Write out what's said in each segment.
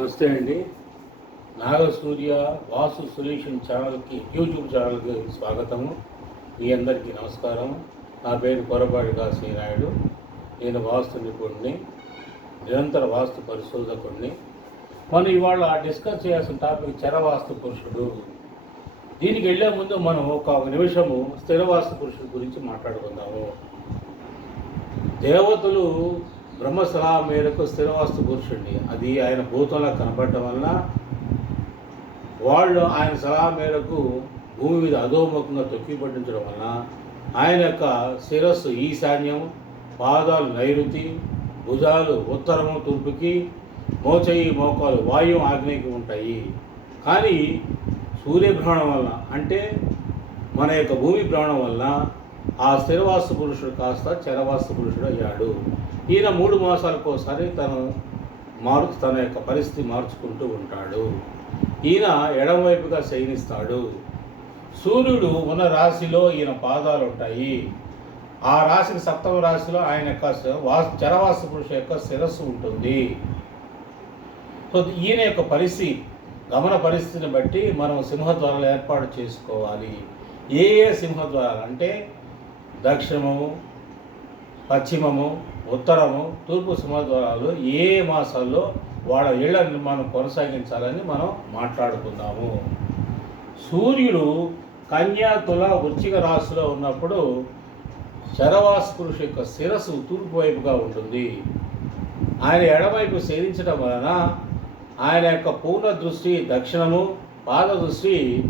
నమస్తే అండి. నాగసూర్య వాసు సొల్యూషన్ ఛానల్కి యూట్యూబ్ ఛానల్కి స్వాగతము. మీ అందరికీ నమస్కారం. నా పేరు కొరపాటి కాశీనాయుడు నేను వాస్తు నిపుణుడిని నిరంతర వాస్తు పరిశోధకుడిని మనం ఇవాళ డిస్కస్ చేయాల్సిన టాపిక్ చరవాస్తు పురుషుడు. దీనికి వెళ్ళే ముందు మనం ఒక నిమిషము స్థిరవాస్తు పురుషుడు గురించి మాట్లాడుకుందాము. దేవతలు బ్రహ్మ మేరకు స్థిరవాస్తు పురుషుడిని అది ఆయన భూతంలో కనపడటం వలన వాళ్ళు ఆయన సలహా మేరకు భూమి మీద అధోముఖంగా తొక్కి పట్టించడం వలన ఆయన యొక్క శిరస్సు ఈశాన్యం పాదాలు నైరుతి భుజాలు ఉత్తరము తూర్పుకి మోచయి మోకాలు వాయువు ఆగ్నేయకి ఉంటాయి. కానీ సూర్యభ్రమణం వలన అంటే మన యొక్క భూమి భ్రమణం వలన ఆ స్థిరవాస్తు పురుషుడు కాస్త చరవాస్తు పురుషుడు అయ్యాడు. ఈయన మూడు మాసాలకోసారి తను మారు తన యొక్క పరిస్థితి మార్చుకుంటూ ఉంటాడు. ఈయన ఎడమవైపుగా శయనిస్తాడు. సూర్యుడు ఉన్న రాశిలో ఈయన పాదాలు ఉంటాయి ఆ రాశికి సప్తమ రాశిలో ఆయన యొక్క చరవాస్తు పురుషు యొక్క శిరస్సు ఉంటుంది. సో ఈయన యొక్క పరిస్థితి గమన పరిస్థితిని బట్టి మనం సింహద్వారాలు ఏర్పాటు చేసుకోవాలి. ఏ ఏ సింహద్వారాలు అంటే దక్షిణము పశ్చిమము ఉత్తరము తూర్పు సింహద్వారాలు ఏ మాసాల్లో వాళ్ళ ఇళ్ళ నిర్మాణం కొనసాగించాలని మనం మాట్లాడుకుందాము. సూర్యుడు కన్యా తుల వృచ్చిక రాశిలో ఉన్నప్పుడు శరవాస పురుషు యొక్క శిరస్సు తూర్పు వైపుగా ఉంటుంది. ఆయన ఎడవైపు సేవించడం వలన ఆయన యొక్క పూర్ణ దృష్టి దక్షిణము పాద దృష్టి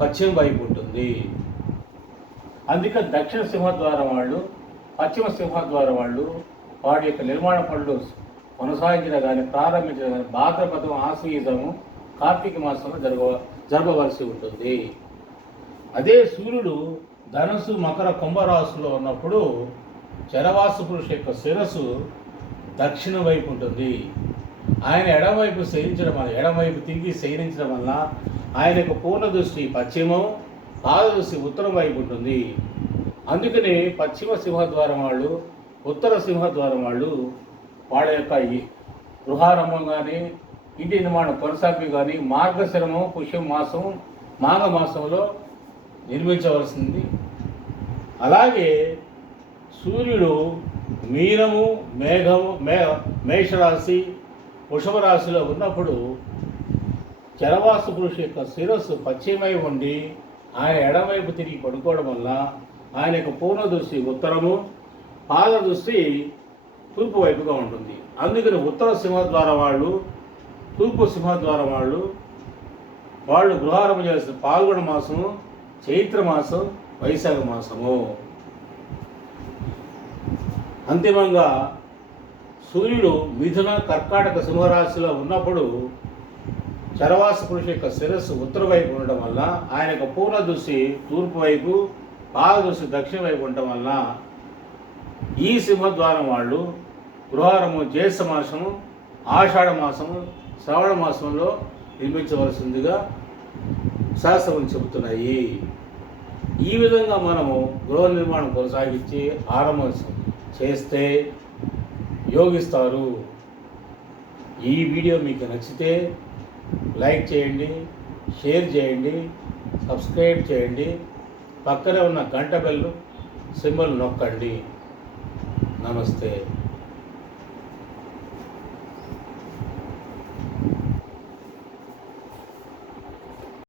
పశ్చిమ వైపు ఉంటుంది. అందుకని దక్షిణ సింహద్వారం వాళ్ళు పశ్చిమ సింహద్వారం వాళ్ళు వాటి యొక్క నిర్మాణ పనులు కొనసాగించడం కానీ ప్రారంభించడం కానీ భాద్రపదం ఆశ్రయితము కార్తీక మాసంలో జరగ జరగవలసి ఉంటుంది. అదే సూర్యుడు ధనుసు మకర కుంభరాశిలో ఉన్నప్పుడు చరవాసు పురుషు యొక్క శిరస్సు దక్షిణ వైపు ఉంటుంది. ఆయన ఎడమవైపు శయించడం వల్ల ఎడమవైపు తిరిగి శయనించడం వల్ల ఆయన యొక్క పూర్ణ దృష్టి పశ్చిమం పాద ఉత్తరం వైపు ఉంటుంది. అందుకనే పశ్చిమ సింహద్వారం వాళ్ళు ఉత్తర సింహద్వారం వాళ్ళు వాళ్ళ యొక్క గృహారంభం కానీ ఇంటి నిర్మాణం కొనసాగి కానీ మార్గశ్రమం పుష్యం మాసం మాఘ మాసంలో నిర్మించవలసింది. అలాగే సూర్యుడు మీనము మేఘము మే మేషరాశి వృషభ రాశిలో ఉన్నప్పుడు చరవాసు పురుషు యొక్క శిరస్సు పశ్చిమై ఉండి ఆయన ఎడవైపు తిరిగి పడుకోవడం వల్ల ఆయన యొక్క పూర్ణ దృష్టి ఉత్తరము పాద దృష్టి తూర్పు వైపుగా ఉంటుంది. అందుకని ఉత్తర సింహద్వారం వాళ్ళు తూర్పు సింహద్వారం వాళ్ళు వాళ్ళు గృహారం చేసిన పాల్గొన మాసము చైత్ర మాసం వైశాఖ మాసము. అంతిమంగా సూర్యుడు మిథున కర్కాటక సింహరాశిలో ఉన్నప్పుడు చరవాస పురుషు యొక్క శిరస్సు ఉత్తర వైపు ఉండటం వల్ల ఆయన యొక్క పూర్ణ దృష్టి తూర్పు వైపు పాద దృష్టి దక్షిణ వైపు ఉండటం వల్ల ఈ సింహద్వారం వాళ్ళు గృహారము జ్యేష్ఠ మాసము ఆషాఢ మాసము శ్రవణ మాసంలో నిర్మించవలసిందిగా శాస్త్రములు చెబుతున్నాయి. ఈ విధంగా మనము గృహ నిర్మాణం కొనసాగించి ఆరంభం చేస్తే యోగిస్తారు. ఈ వీడియో మీకు నచ్చితే లైక్ చేయండి షేర్ చేయండి సబ్స్క్రైబ్ చేయండి. పక్కనే ఉన్న గంట బెల్లు సింబల్ నొక్కండి. నమస్తే.